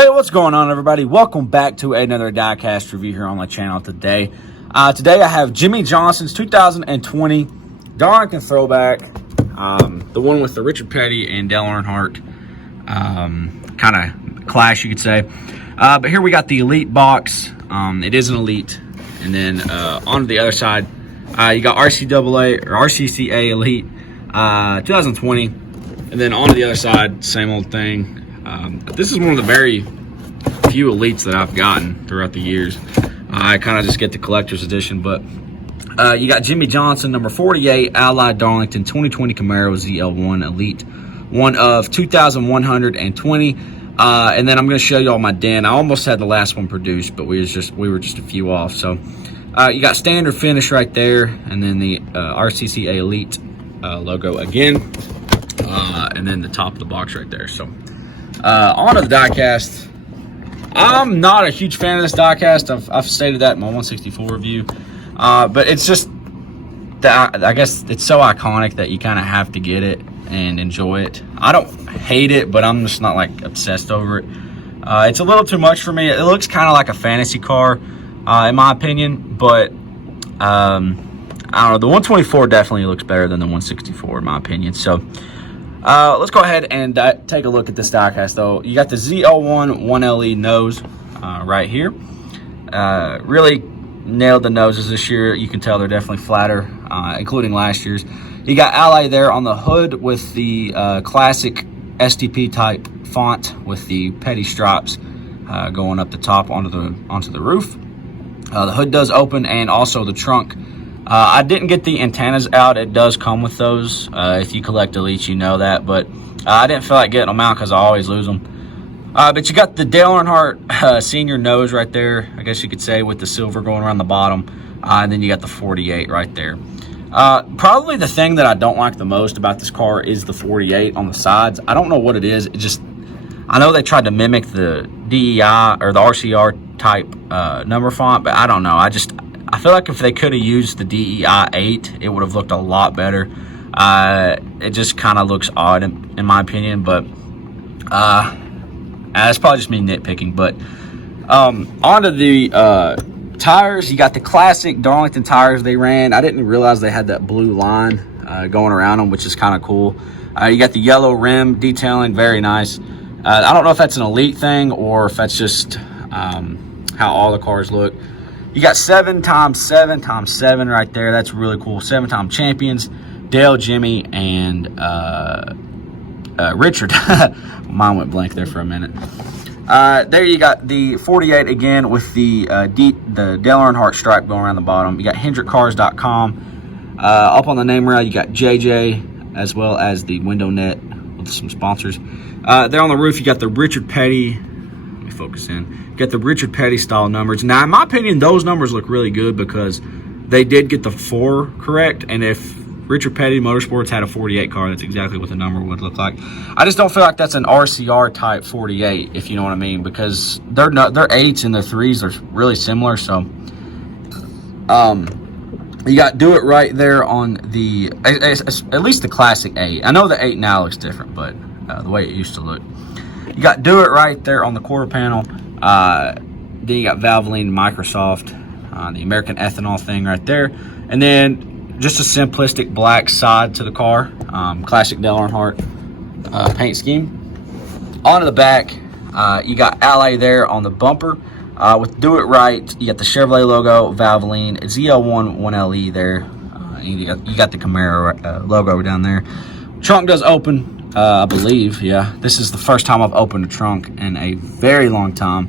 Hey, what's going on, everybody? Welcome back to another Diecast review here on my channel today. Today I have Jimmie Johnson's 2020 Darlington Throwback, the one with the Richard Petty and Dale Earnhardt kind of clash, you could say. But here we got the Elite box. It is an Elite. And then on the other side, you got RCAA or RCCA Elite 2020. And then on the other side, same old thing. This is one of the very few Elites that I've gotten throughout the years. I kind of just get the collector's edition, but you got Jimmie Johnson, number 48, Allied Darlington 2020 Camaro ZL1 Elite, one of 2,120. And then I'm going to show you all my den. I almost had the last one produced, but we were just a few off. So you got standard finish right there, and then the RCCA Elite logo again, and then the top of the box right there. So on to the diecast. I'm not a huge fan of this diecast. I've stated that in my 164 review, but it's just that I guess it's so iconic that you kind of have to get it and enjoy it. I don't hate it, but I'm just not like obsessed over it. It's a little too much for me. It looks kind of like a fantasy car, in my opinion, but I don't know. The 124 definitely looks better than the 164 in my opinion. So let's go ahead and take a look at this diecast, though. You got the ZL1 1LE nose right here. Really nailed the noses this year. You can tell they're definitely flatter, including last year's. You got Ally there on the hood with the classic STP type font with the petty stripes going up the top onto the roof. The hood does open, and also the trunk. I didn't get the antennas out. It does come with those. If you collect Elites, you know that. But I didn't feel like getting them out because I always lose them. But you got the Dale Earnhardt senior nose right there, I guess you could say, with the silver going around the bottom. And then you got the 48 right there. Probably the thing that I don't like the most about this car is the 48 on the sides. I don't know what it is. I know they tried to mimic the DEI or the RCR type number font, but I don't know. I feel like if they could have used the DEI 8, it would have looked a lot better. It just kind of looks odd in my opinion, but that's probably just me nitpicking. But onto the tires, you got the classic Darlington tires they ran. I didn't realize they had that blue line going around them, which is kind of cool. You got the yellow rim detailing, very nice. I don't know if that's an Elite thing or if that's just how all the cars look. You got 7x7x7 right there. That's really cool. 7-time champions, Dale, Jimmie, and Richard. Mine went blank there for a minute. There you got the 48 again with the Dale Earnhardt stripe going around the bottom. You got HendrickCars.com. Up on the name rail, you got JJ as well as the window net with some sponsors. There on the roof, you got the Richard Petty. Let me focus in. You got the Richard Petty style numbers. Now, in my opinion, those numbers look really good because they did get the 4 correct. And if Richard Petty Motorsports had a 48 car, that's exactly what the number would look like. I just don't feel like that's an RCR type 48, if you know what I mean, because their 8s and their 3s are really similar. So you got Do It Right there on the at least the classic 8. I know the 8 now looks different, but the way it used to look. You got Do It Right there on the quarter panel. Then you got Valvoline, Microsoft, the American ethanol thing right there, and then just a simplistic black side to the car, classic Dale Earnhardt paint scheme. On to the back, you got Ally there on the bumper with Do It Right. You got the Chevrolet logo, Valvoline, ZL1 1LE there. You got the Camaro logo down there. Trunk does open. I believe, yeah. This is the first time I've opened a trunk in a very long time.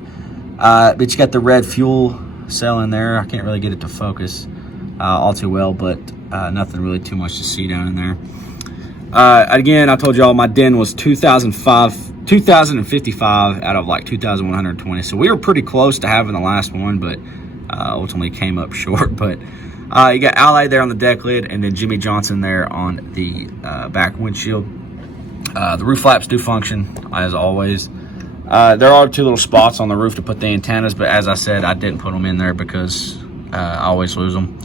But you got the red fuel cell in there. I can't really get it to focus all too well, but nothing really too much to see down in there. Again, I told y'all my den was 2,055 out of like 2,120. So we were pretty close to having the last one, but ultimately came up short. But you got Ally there on the deck lid, and then Jimmie Johnson there on the back windshield. The roof flaps do function, as always. There are 2 little spots on the roof to put the antennas, but as I said, I didn't put them in there because I always lose them.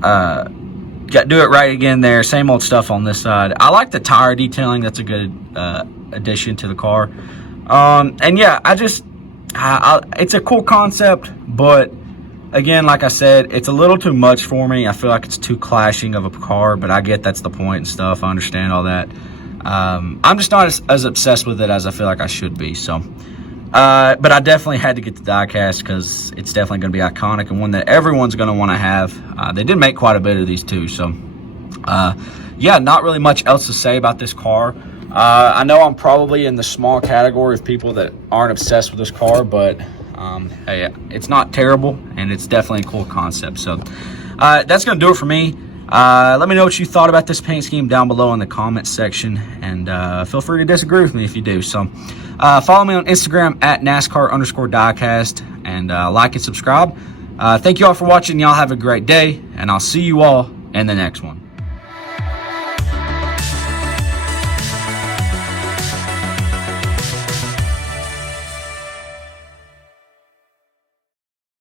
Got Do It Right again there. Same old stuff on this side. I like the tire detailing. That's a good addition to the car. And yeah, it's a cool concept, but again, like I said, it's a little too much for me. I feel like it's too clashing of a car, but I get that's the point and stuff. I understand all that. I'm just not as obsessed with it as I feel like I should be. So, but I definitely had to get the diecast because it's definitely going to be iconic and one that everyone's going to want to have. They did make quite a bit of these too. So, yeah, not really much else to say about this car. I know I'm probably in the small category of people that aren't obsessed with this car, but hey, it's not terrible, and it's definitely a cool concept. So that's going to do it for me. Let me know what you thought about this paint scheme down below in the comments section, and feel free to disagree with me if you do. So follow me on Instagram at NASCAR_diecast, and like and subscribe. Thank you all for watching. Y'all have a great day, and I'll see you all in the next one.